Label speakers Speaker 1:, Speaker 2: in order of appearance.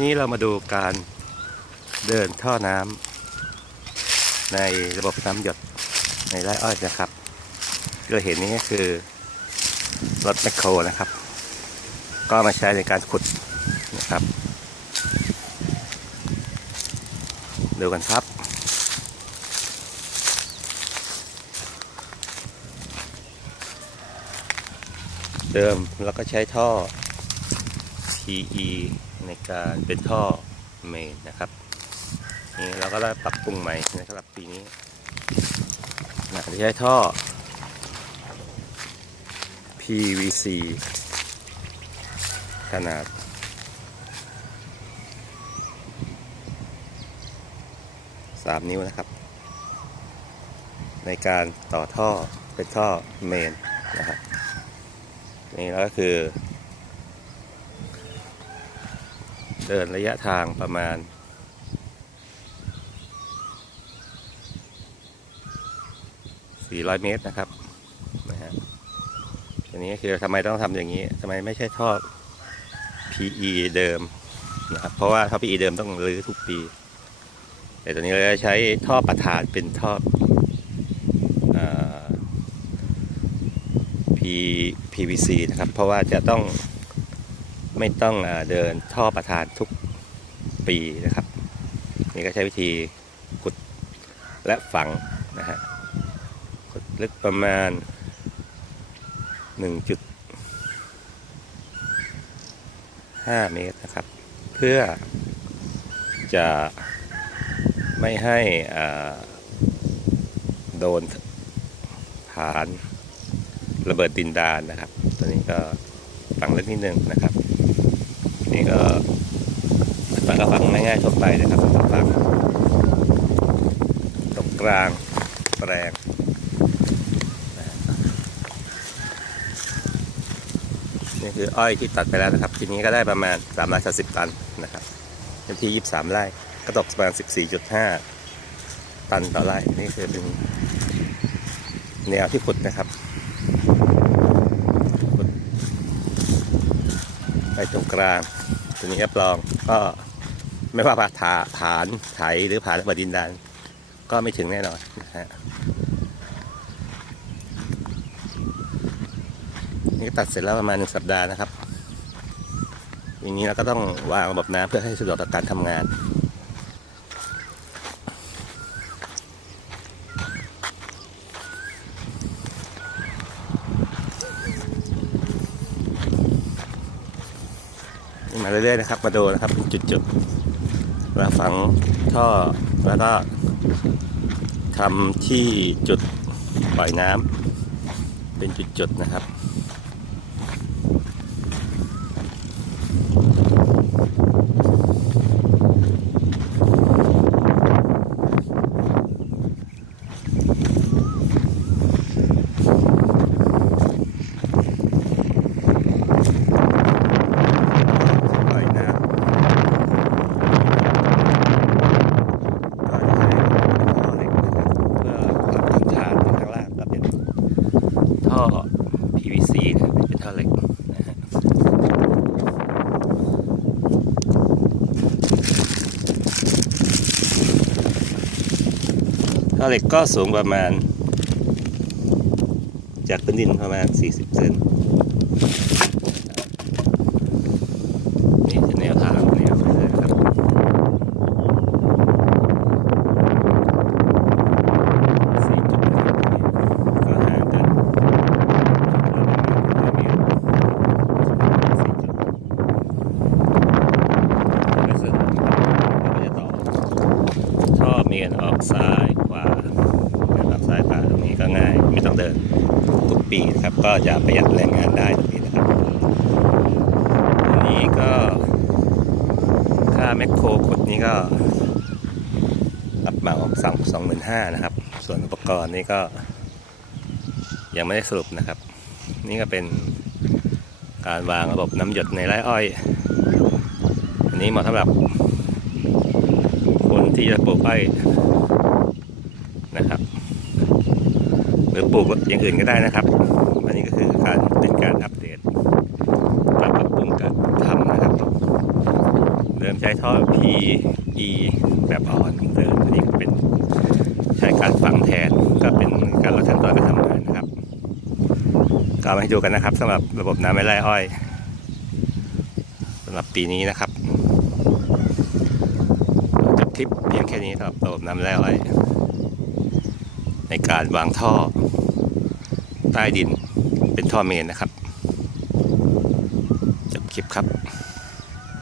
Speaker 1: นี้เรามาดูการเดินท่อน้ำในระบบน้ำหยดในไร่อ้อยนะครับที่เราเห็นนี้ก็คือรถแมคโครนะครับ ก็มาใช้ในการขุดนะครับ ดูกันครับ เดิมแล้วก็ใช้ท่อ PE ในการเป็นท่อเมนนะครับนี่เราก็ได้ปรับปรุงใหม่นะครับปีนี้นะใช้ท่อ PVC ขนาด 3 นิ้วนะครับ ในการต่อท่อเป็นท่อเมนนะครับนี่แล้วก็คือ เดินระยะทางประมาณ 400 เมตรนะครับนะฮะอันนี้คือทำไมต้องทำอย่างนี้ทำไมไม่ใช่ท่อ PE เดิมนะครับเพราะว่าท่อ PE เดิมต้องรื้อทุกปี แต่ตอนนี้เราจะใช้ท่อประธานเป็นท่อเอ่อ P PVC นะครับ เพราะว่าจะต้อง ไม่ต้องเดินท่อประธานทุกปีนะครับนี่ก็ใช้วิธีขุดและฝังนะฮะขุดลึกประมาณ 1.5 เมตรนะครับ เพื่อจะไม่ให้อ่าโดนฐานระเบิดดินดานนะครับ ตัวนี้ก็ฝังลึกนิดนึงนะครับ นี่ก็ฝังก็ฝังง่ายๆทั่วไปนะครับฝังตรงกลางแปลงนี่คืออ้อยที่ตัดไปแล้วนะครับ ทีนี้ก็ได้ประมาณ3 3 0ตันนะครับเป็นที่ 23 ไร่ก็ตกประมาณ 14.5 ตันต่อไร่นี่คือเป็นแนวที่ขุดนะครับไปตรงกลาง ตัวนี้รับรองก็ไม่ว่าผ่าฐานไถหรือผ่าระเบิดดินดัน ก็ไม่ถึงแน่นอนนะฮะนี่ตัดเสร็จแล้วประมาณหนึ่งสัปดาห์นะครับทีนี้เราก็ต้องวางระบบน้ำเพื่อให้สะดวกต่อการทำงาน มาเรื่อยๆนะครับ มาดูนะครับเป็นจุดๆมาฝังท่อแล้วก็ทำที่จุดปล่อยน้ำเป็นจุดๆนะครับ ปล่อยน้ำก็จะให้ท่อเหล็กนะครับเพื่อรับทางชาร์จข้างล่างก็เป็น ท่อ PVC นะเป็นท่อเหล็กนะฮะท่อเหล็กก็สูงประมาณ จากพื้นดินประมาณ 40 เซน นี่คือแนวทางแนวเลยครับสี่จุดนะครับก็ห่างกันประมาณร้อยเมตรสี่จุดแล้วก็เสร็จแล้วก็จะต่อ ท่อเมนออกซ้ายขวาออกซ้ายขวาตรงนี้ก็ง่าย ไม่ต้องเดินทุกปีนะครับ ก็จะประหยัดแรงงานได้ตรงนี้นะครับอันนี้ก็ค่าแมคโครขุดนี้ก็ รับเหมาสั่งสองหมื่นห้านะครับ ส่วนอุปกรณ์นี้ก็ ยังไม่ได้สรุปนะครับ นี่ก็เป็นการวางระบบน้ำหยดในไร่อ้อย อันนี้เหมาะสำหรับ ที่จะปลูกอ้อยนะครับ หรือปลูกอย่างอื่นก็ได้นะครับ อันนี้ก็คือการเป็นการอัปเดตปรับปรุงการทำนะครับเดิมใช้ท่อ PE แบบอ่อนเดิมอันนี้ก็เป็นใช้การฝังแทนก็เป็นการลดขั้นตอนการทำงานนะครับก็เอามาให้ดูกันนะครับสำหรับระบบน้ำไม่ไร่อ้อยสำหรับปีนี้นะครับ คลิปเพียงแค่นี้ครับระบบน้ำไม่ไร่อ้อยในการวางท่อ ใต้ดินเป็นท่อเมนนะครับ จบคลิปครับ